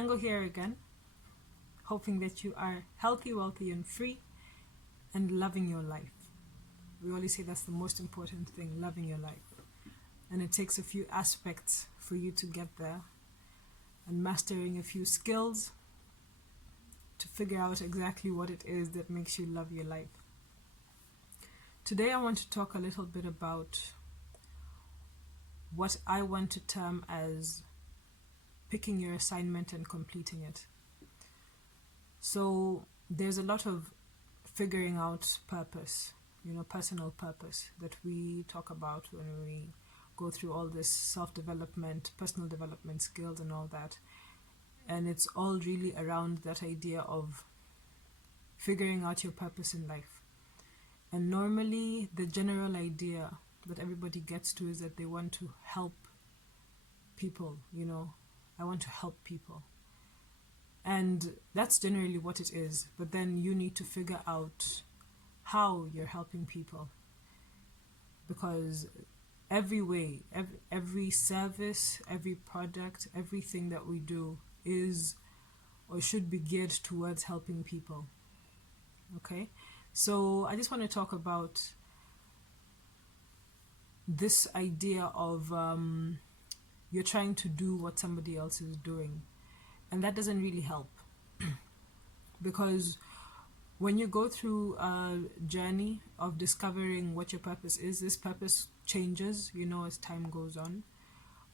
Nyango here again, hoping that you are healthy, wealthy, and free, and loving your life. We always say that's the most important thing, loving your life. And it takes a few aspects for you to get there, and mastering a few skills to figure out exactly what it is that makes you love your life. Today I want to talk a little bit about what I want to term as picking your assignment and completing it. So there's a lot of figuring out purpose, personal purpose that we talk about when we go through all this self-development, personal development skills and all that. And it's all really around that idea of figuring out your purpose in life. And normally the general idea that everybody gets to is that they want to help people, I want to help people. And that's generally what it is. But then you need to figure out how you're helping people. Because every way, every service, every product, everything that we do is or should be geared towards helping people. Okay? So I just want to talk about this idea of you're trying to do what somebody else is doing, and that doesn't really help. Because when you go through a journey of discovering what your purpose is, this purpose changes, as time goes on.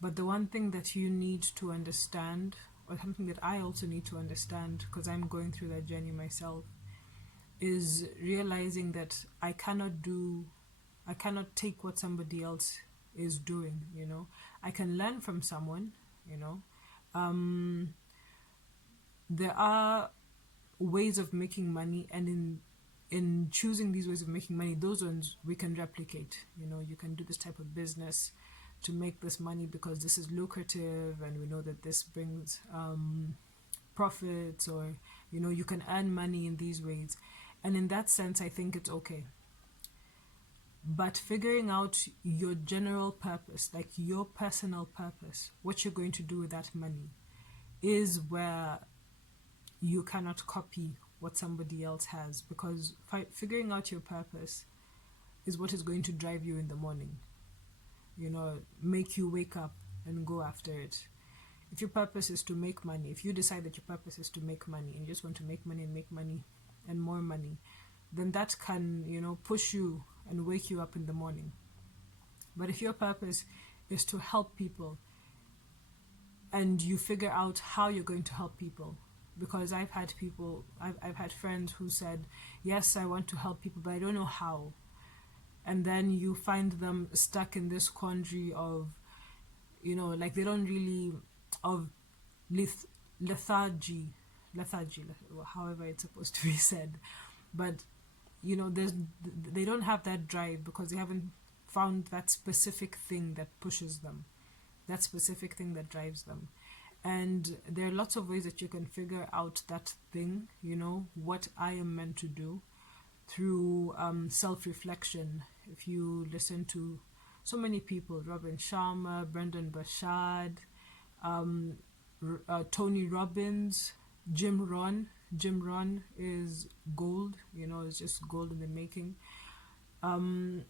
But the one thing that you need to understand, or something that I also need to understand, because I'm going through that journey myself, is realizing that I cannot take what somebody else is doing, I can learn from someone, there are ways of making money, and in choosing these ways of making money, those ones we can replicate. You can do this type of business to make this money because this is lucrative and we know that this brings profits, or you can earn money in these ways, and in that sense I think it's okay. But figuring out your general purpose, like your personal purpose, what you're going to do with that money, is where you cannot copy what somebody else has, because figuring out your purpose is what is going to drive you in the morning, make you wake up and go after it. If your purpose is to make money, if you decide that your purpose is to make money and you just want to make money and more money, then that can, push you and wake you up in the morning. But if your purpose is to help people, and you figure out how you're going to help people, because I've had friends who said, yes, I want to help people, but I don't know how. And then you find them stuck in this quandary of, like they don't really, of lethargy, however it's supposed to be said. But they don't have that drive because they haven't found that specific thing that pushes them, that specific thing that drives them. And there are lots of ways that you can figure out that thing, what I am meant to do, through self-reflection. If you listen to so many people, Robin Sharma, Brendan Bashad, Tony Robbins, Jim Rohn. Jim Rohn is gold, it's just gold in the making. And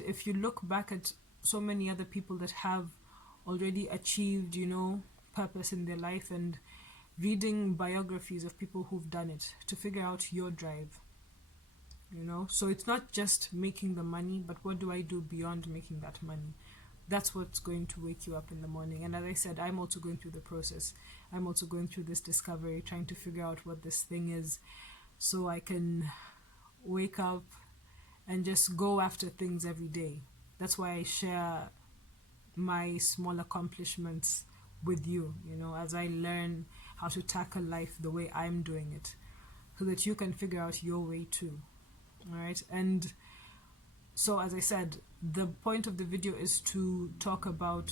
if you look back at so many other people that have already achieved, purpose in their life, and reading biographies of people who've done it to figure out your drive, so it's not just making the money, but what do I do beyond making that money? That's what's going to wake you up in the morning. And as I said, I'm also going through the process. I'm also going through this discovery, trying to figure out what this thing is, so I can wake up and just go after things every day. That's why I share my small accomplishments with you, as I learn how to tackle life the way I'm doing it, so that you can figure out your way too. All right? And so, as I said, the point of the video is to talk about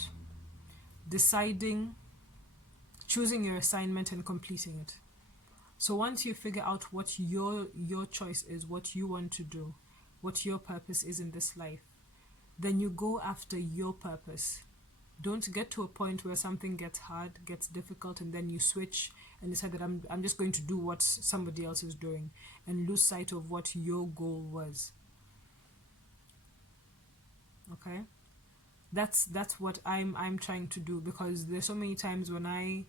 choosing your assignment and completing it. So once you figure out what your choice is, what you want to do, what your purpose is in this life, then you go after your purpose Don't get to a point where something gets hard, gets difficult, and then you switch and decide that I'm just going to do what somebody else is doing, and lose sight of what your goal was. Okay? That's what I'm trying to do, because there's so many times when I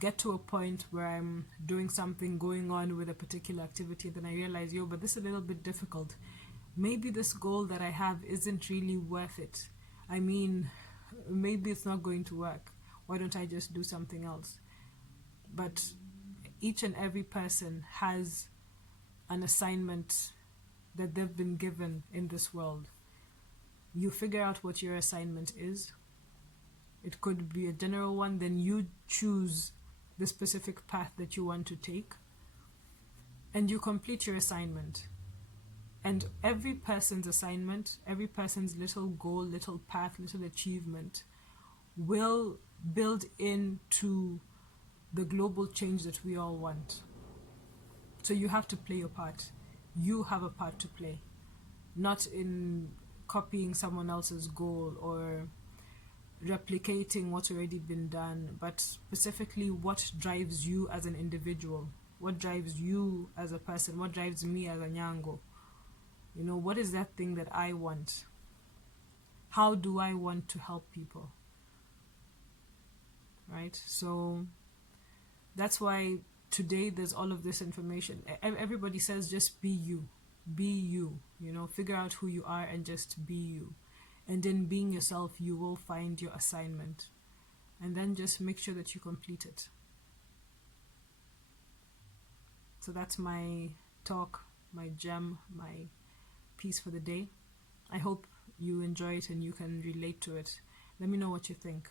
get to a point where I'm doing something, going on with a particular activity, then I realize, but this is a little bit difficult. Maybe this goal that I have isn't really worth it. I mean, maybe it's not going to work. Why don't I just do something else? But each and every person has an assignment that they've been given in this world. You figure out what your assignment is. It could be a general one, then you choose the specific path that you want to take, and you complete your assignment. And every person's assignment, every person's little goal, little path, little achievement will build into the global change that we all want. So you have to play your part. You have a part to play, not in copying someone else's goal or replicating what's already been done, but specifically what drives you as an individual, what drives you as a person, what drives me as a Nyango. What is that thing that I want? How do I want to help people? Right? So that's why today there's all of this information. Everybody says just be you. Be you. Figure out who you are and just be you. And in being yourself, you will find your assignment. And then just make sure that you complete it. So that's my talk, my gem, my piece for the day. I hope you enjoy it and you can relate to it. Let me know what you think.